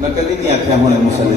मैं कभी नहीं आख्या होने मुसले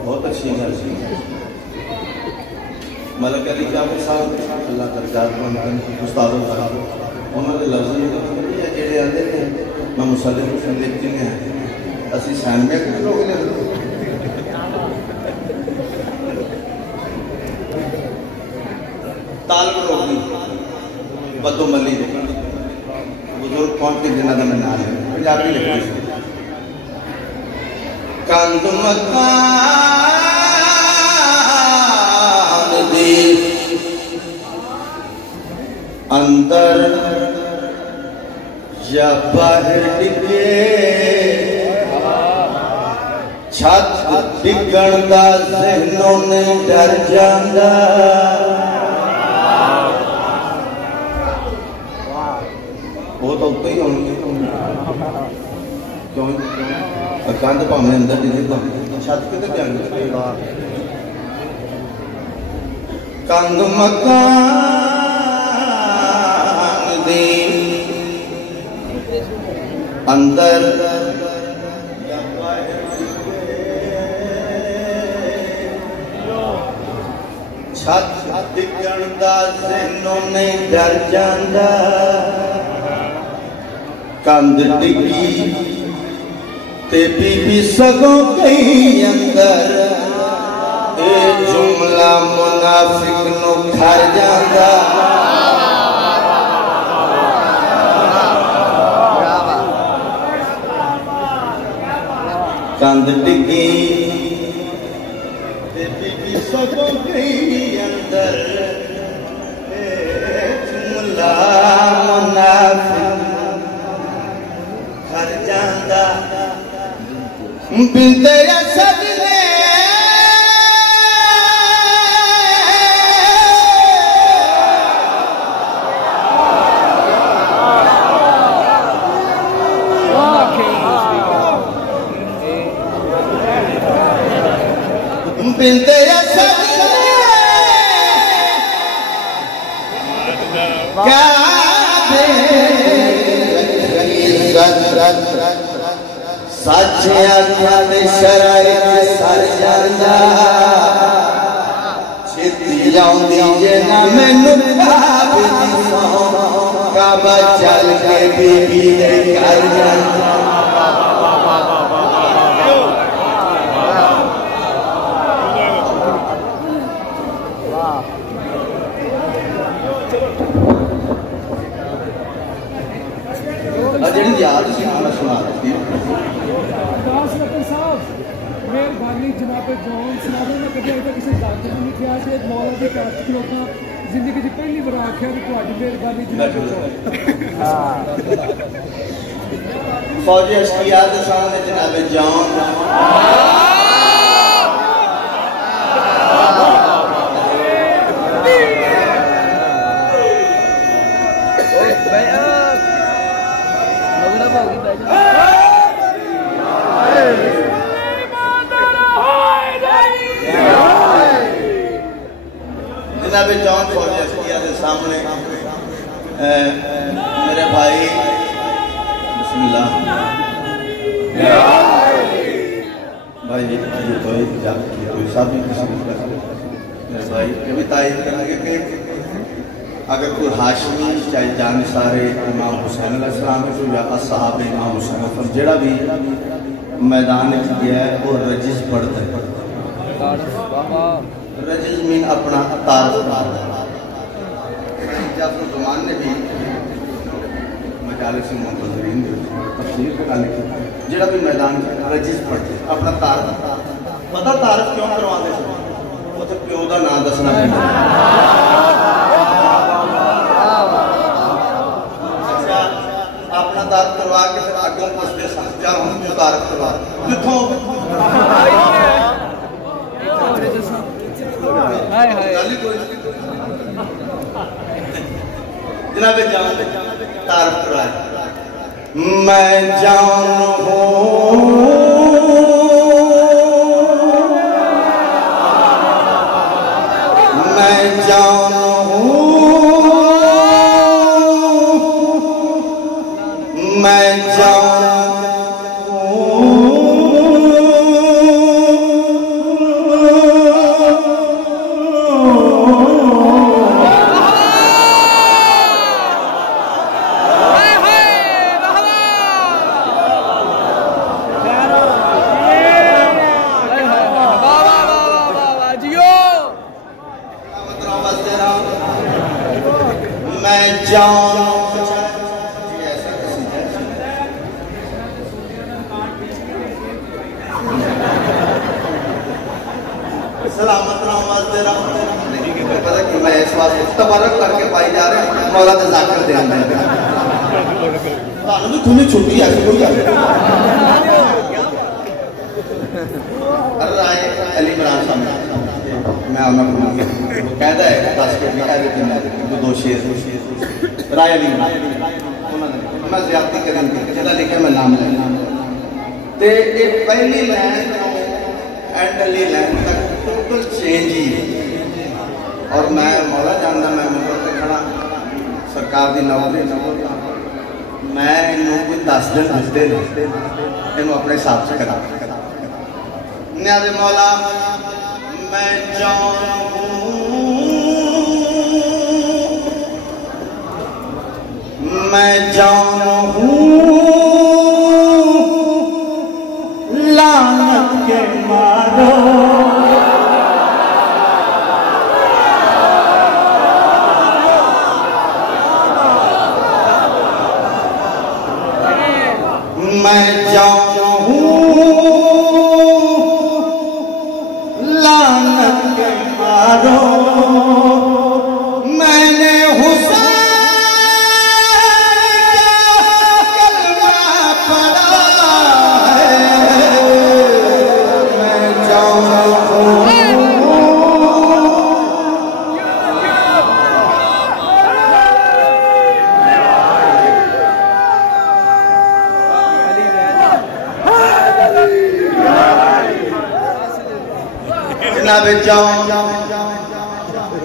बहुत अच्छी मलक अली जाफर साहब अल्लाह दरगाह उस्तादों उन्होंने लफ्ज़ जेडे आते हैं मैं मुसले लिखते हैं असि सामने लोग तालब रोगी बदो मली बुजुर्ग कौन के जिन्हों का मैं नाम है पंजाबी लिखा कंद मकान दी अंदर या बाहर डिगे छत डिगण दा ज़हनों ने डर जांदा वो तो उत्ते ही होनी है क्यों कंध भावें अंदर डिगे तो छत किते जानी कंध मकान दी अंदर छत डिगण दा ज़हनों ने डर जांदा कंध डिगी ते बीबी सगों कहीं अंदर ए जुमला मुनाफिक नु खर जांदा कंध डिगी ते बीबी सगों कहीं अंदर ए जुमला मुनाफिक खर जांदा बिंदे असद ने बिंदे असद क्या सच आख्या ते शरायत सर जांदा छेती आउंदी जे ना मैनू काबे दी सौ काबा चल के बीबी दे घर जांदा याद सुना मेहरबानी जनाब जॉन सुना मैं कभी किसी डॉक्टर नहीं किया मौला के जिंदगी की पहली बार आख्या कि तुम्हारी मेहरबानी फौजी अशकिया के सामने जनाब जान जनाब जॉन फौजी अशकिया के सामने मेरे भाई बिस्मिल्लाह भाई जी कोई साहब मेरे भाई ये भी तारीफ करेंगे कि अगर कोई हाशमी चाहे जानिसारे इमाम हुसैन अलैहिस्सलाम या असहाब इमाम हुसैन जड़ा भी मैदान गया है वो रजिज पढ़ता है। रजिज मीन अपना तारुमान ने भी मजालिस मुंतज़रीन तफसीर का लिखा जड़ा भी मैदान रजिज पढ़ते अपना तारुफ पता तारुफ क्यों करवाते वो तो प्यो का नाम दसना पैंदा। अच्छा अपना तारुफ करवा के फिर आगों पुछते सन यार हम क्यों तारुफ करवा कितों जनाब जान तारुफ करवाए मैं जान हूँ मैं जान हूँ मैं जान सलामत पता कि मैं इस वास्ते तबरक करके पाई जा रहे मौला दे जाकर दे भी तुम्हें छुट्टी ऐसी कोई राय अली इमरान साहब मैं कहता है दस के दो शेर राय अली मैं ज्यादती कदम जिहदा लिखा मैं नाम लेना ते ये पहली लाइन एंड अली लाइन तक टोटल चेंज ही है और मैं मौला जानना मैं मुंबई पे खड़ा सरकार की नौकरी मैं इन्हों कोई 10 दिन हंसते इन अपने हिसाब से करा न्याज़े मौला मैं जान हूँ मैं जान हूँ लानत के मारो मैं जान हूँ लानत के मारो मैंने हुसैन का कलमा पढ़ा है मैं जान हूँ जनाब जान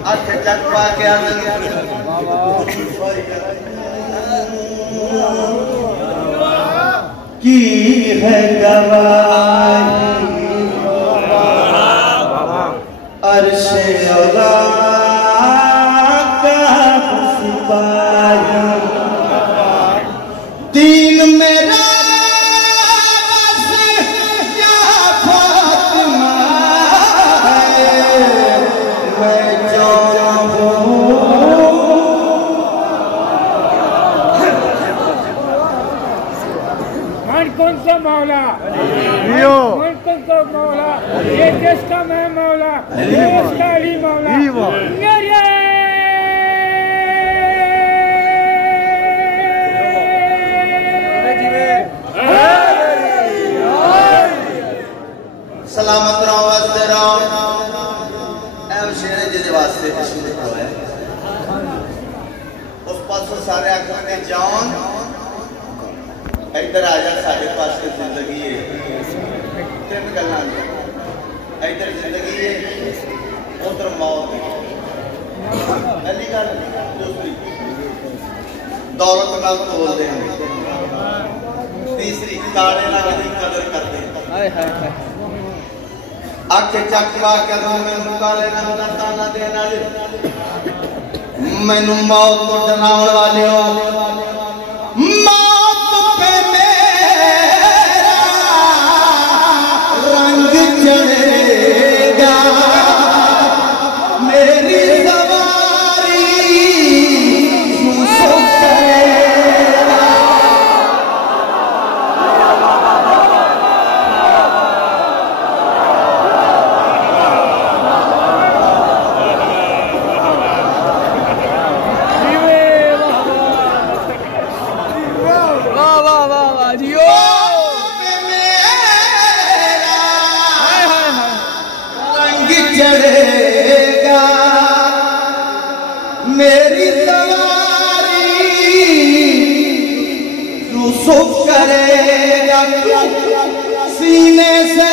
हथ चक पा के की है गवाही अर्शे औला का सिपाही दीन मेरा कौन सा मौला कौन सा मौला ये किसका मैं मौला ये इसका अली मौला दोस्तों सारे आखिर जान इधर आ जा साढ़े पास की जिंदगी है तीन गल् इधर जिंदगी है उधर मौत है पहली गल दूसरी दौलत नाल बोलते हैं तीसरी काले नाल दी कदर करते हैं अख चक पा के मैनू काले नाल दा ताना देना मैनू मौत को डराउण वालियो मौत पे मेरा रंग चढ़ेगा मेरी सवारी चढ़ेगा मेरी सवारी सुख करेगा सीने से